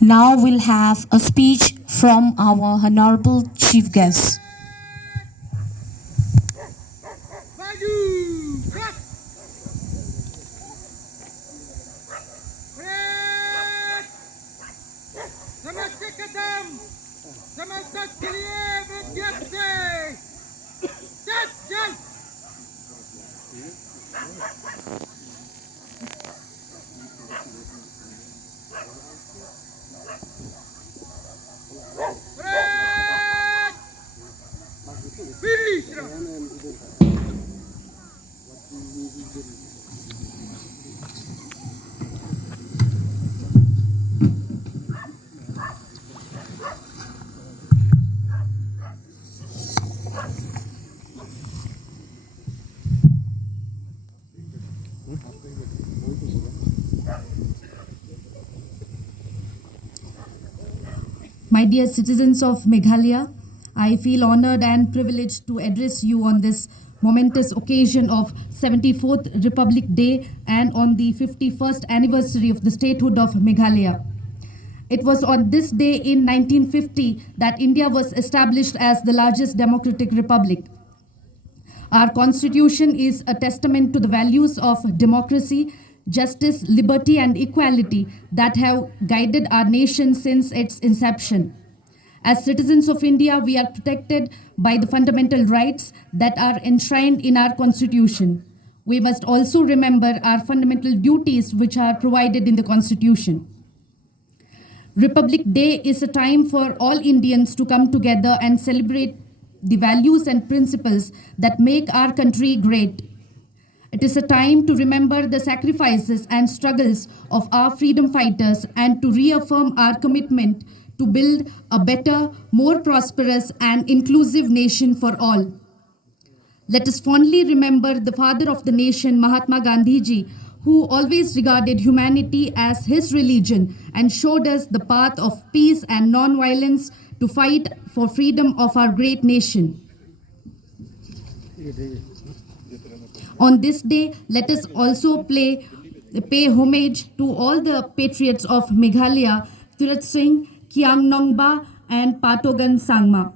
Now we'll have a speech from our Honorable Chief Guest. नमस्ते कदम समझता के लिए विद्यार्थी चल चल My dear citizens of Meghalaya, I feel honored and privileged to address you on this momentous occasion of 74th Republic Day and on the 51st anniversary of the statehood of Meghalaya. It was on this day in 1950 that India was established as the largest democratic republic. Our constitution is a testament to the values of democracy, justice, liberty, and equality that have guided our nation since its inception. As citizens of India, we are protected by the fundamental rights that are enshrined in our constitution. We must also remember our fundamental duties which are provided in the constitution. Republic Day is a time for all Indians to come together and celebrate the values and principles that make our country great. It is a time to remember the sacrifices and struggles of our freedom fighters and to reaffirm our commitment to build a better, more prosperous and inclusive nation for all. Let us fondly remember the father of the nation, Mahatma Gandhi ji, who always regarded humanity as his religion and showed us the path of peace and non-violence to fight for freedom of our great nation. On this day, let us also pay homage to all the patriots of Meghalaya, Thirat Singh, Kiang Nongba, and Patogan Sangma.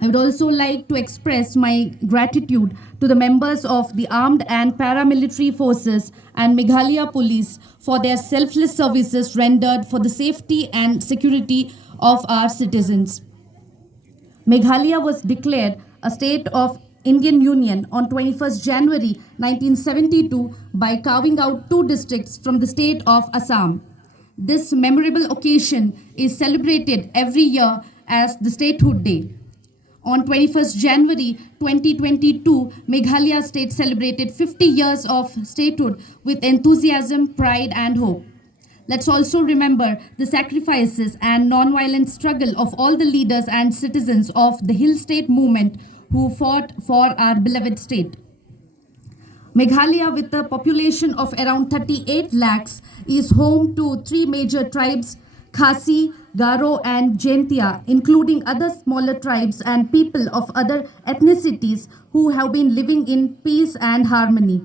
I would also like to express my gratitude to the members of the armed and paramilitary forces and Meghalaya police for their selfless services rendered for the safety and security of our citizens. Meghalaya was declared a state of Indian Union on 21st January 1972 by carving out two districts from the state of Assam. This memorable occasion is celebrated every year as the Statehood Day. On 21st January 2022, Meghalaya state celebrated 50 years of statehood with enthusiasm, pride, and hope. Let's also remember the sacrifices and non-violent struggle of all the leaders and citizens of the Hill State movement who fought for our beloved state. Meghalaya, with a population of around 38 lakhs, is home to three major tribes, Khasi, Garo, and Jaintia, including other smaller tribes and people of other ethnicities who have been living in peace and harmony.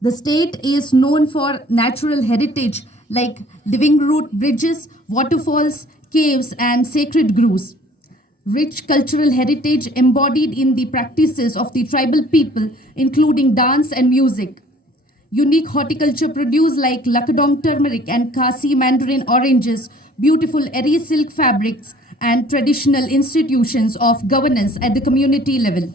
The state is known for natural heritage like living root bridges, waterfalls, caves, and sacred groves. Rich cultural heritage embodied in the practices of the tribal people, including dance and music. Unique horticulture produce like Lakadong turmeric and Khasi mandarin oranges, beautiful eri silk fabrics, and traditional institutions of governance at the community level.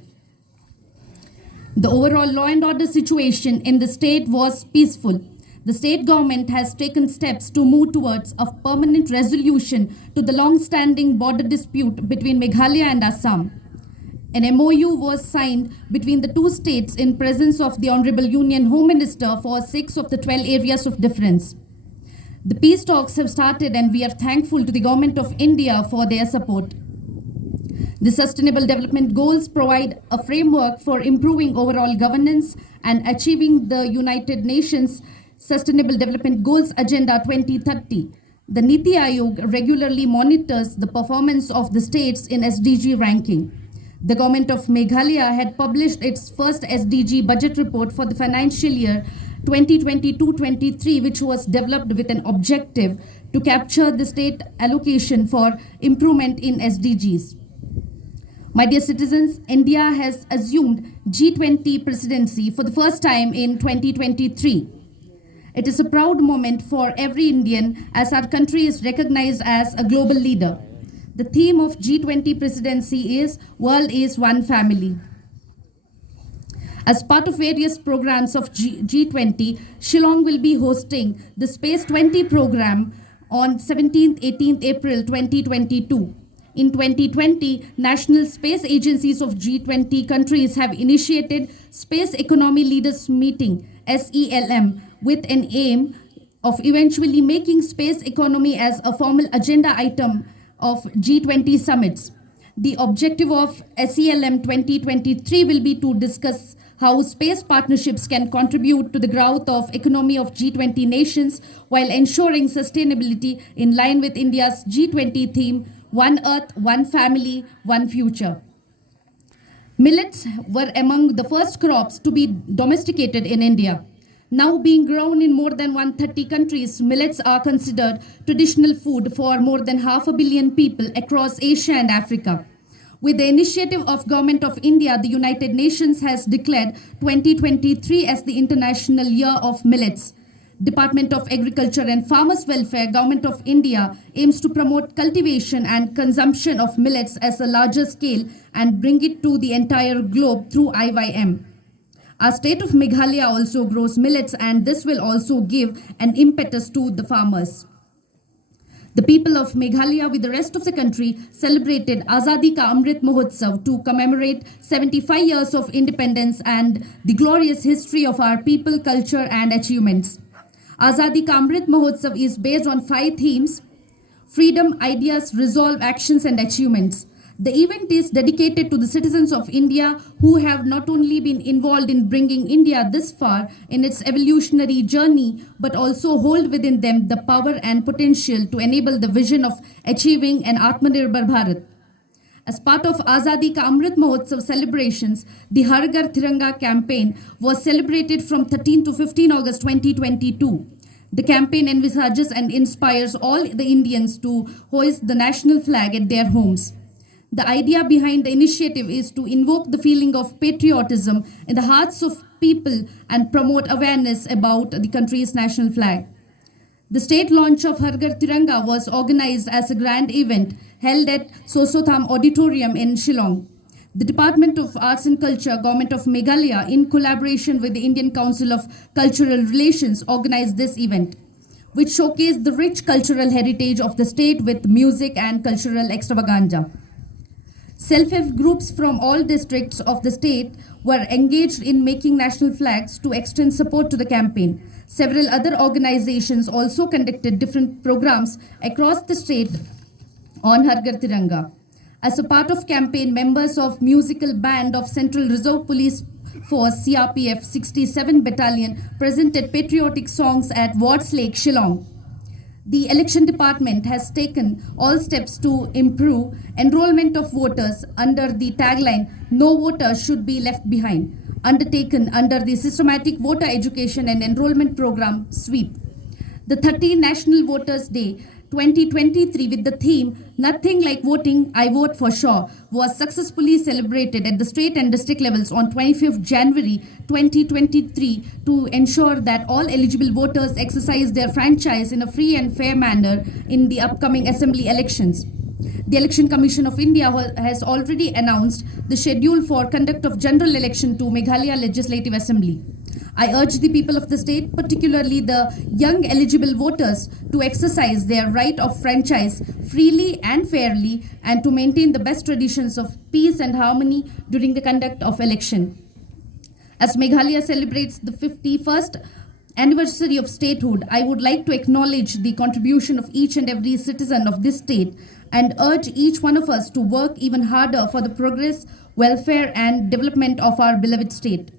The overall law and order situation in the state was peaceful. The state government has taken steps to move towards a permanent resolution to the long-standing border dispute between Meghalaya and Assam. An MOU was signed between the two states in presence of the Honorable Union Home Minister for 6 of the 12 areas of difference. The peace talks have started and we are thankful to the Government of India for their support. The Sustainable Development Goals provide a framework for improving overall governance and achieving the United Nations Sustainable Development Goals Agenda 2030. The Niti Aayog regularly monitors the performance of the states in SDG ranking. The government of Meghalaya had published its first SDG budget report for the financial year 2022-23, which was developed with an objective to capture the state allocation for improvement in SDGs. My dear citizens, India has assumed G20 presidency for the first time in 2023. It is a proud moment for every Indian as our country is recognized as a global leader. The theme of G20 presidency is World is One Family. As part of various programs of G20, Shillong will be hosting the Space 20 program on 17th 18th April 2022. In 2020, national space agencies of G20 countries have initiated Space Economy Leaders Meeting SELM with an aim of eventually making space economy as a formal agenda item of G20 summits. The objective of SELM 2023 will be to discuss how space partnerships can contribute to the growth of economy of G20 nations while ensuring sustainability in line with India's G20 theme, One Earth, One Family, One Future. Millets were among the first crops to be domesticated in India. Now being grown in more than 130 countries, millets are considered traditional food for more than 500 million people across Asia and Africa. With the initiative of Government of India, the United Nations has declared 2023 as the International Year of Millets. Department of Agriculture and Farmers Welfare, Government of India aims to promote cultivation and consumption of millets as a larger scale and bring it to the entire globe through IYM. Our state of Meghalaya also grows millets, and this will also give an impetus to the farmers. The people of Meghalaya with the rest of the country celebrated Azadi Ka Amrit Mahotsav to commemorate 75 years of independence and the glorious history of our people, culture and achievements. Azadi Ka Amrit Mahotsav is based on 5 themes: freedom, ideas, resolve, actions and achievements. The event is dedicated to the citizens of India who have not only been involved in bringing India this far in its evolutionary journey, but also hold within them the power and potential to enable the vision of achieving an Atmanirbhar Bharat. As part of Azadi Ka Amrit Mahotsav celebrations, the Har Ghar Tiranga campaign was celebrated from 13 to 15 August 2022. The campaign envisages and inspires all the Indians to hoist the national flag at their homes. The idea behind the initiative is to invoke the feeling of patriotism in the hearts of people and promote awareness about the country's national flag. The state launch of Har Ghar Tiranga was organized as a grand event held at Sosotham Auditorium in Shillong. The Department of Arts and Culture, Government of Meghalaya, in collaboration with the Indian Council of Cultural Relations, organized this event, which showcased the rich cultural heritage of the state with music and cultural extravaganza. Self-help groups from all districts of the state were engaged in making national flags to extend support to the campaign. Several other organizations also conducted different programs across the state on Har Ghar Tiranga. As a part of campaign, members of musical band of Central Reserve Police Force CRPF 67 Battalion presented patriotic songs at Watts Lake, Shillong. The election department has taken all steps to improve enrollment of voters under the tagline, "No voter should be left behind," undertaken under the Systematic Voter Education and Enrollment Program SWEEP. The 13th National Voters Day 2023 with the theme "Nothing like voting, I vote for sure" was successfully celebrated at the state and district levels on 25th January 2023 to ensure that all eligible voters exercise their franchise in a free and fair manner in the upcoming assembly elections. The Election Commission of India has already announced the schedule for conduct of general election to Meghalaya Legislative Assembly. I urge the people of the state, particularly the young eligible voters, to exercise their right of franchise freely and fairly and to maintain the best traditions of peace and harmony during the conduct of election. As Meghalaya celebrates the 51st anniversary of statehood, I would like to acknowledge the contribution of each and every citizen of this state and urge each one of us to work even harder for the progress, welfare and development of our beloved state.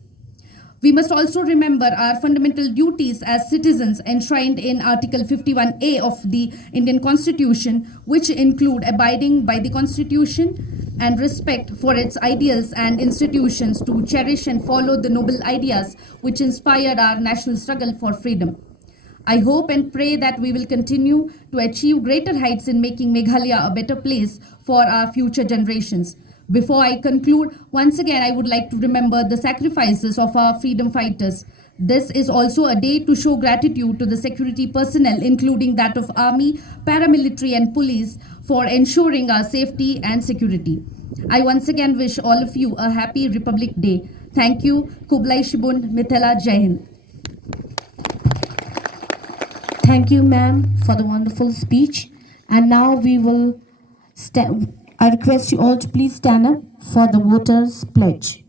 We must also remember our fundamental duties as citizens enshrined in Article 51A of the Indian Constitution, which include abiding by the Constitution and respect for its ideals and institutions, to cherish and follow the noble ideas which inspired our national struggle for freedom. I hope and pray that we will continue to achieve greater heights in making Meghalaya a better place for our future generations. Before I conclude, once again, I would like to remember the sacrifices of our freedom fighters. This is also a day to show gratitude to the security personnel, including that of Army, paramilitary, and police, for ensuring our safety and security. I once again wish all of you a happy Republic Day. Thank you. Kublai Shibun, Mithila, Jai Hind. Thank you, ma'am, for the wonderful speech. And now we will I request you all to please stand up for the voters' pledge.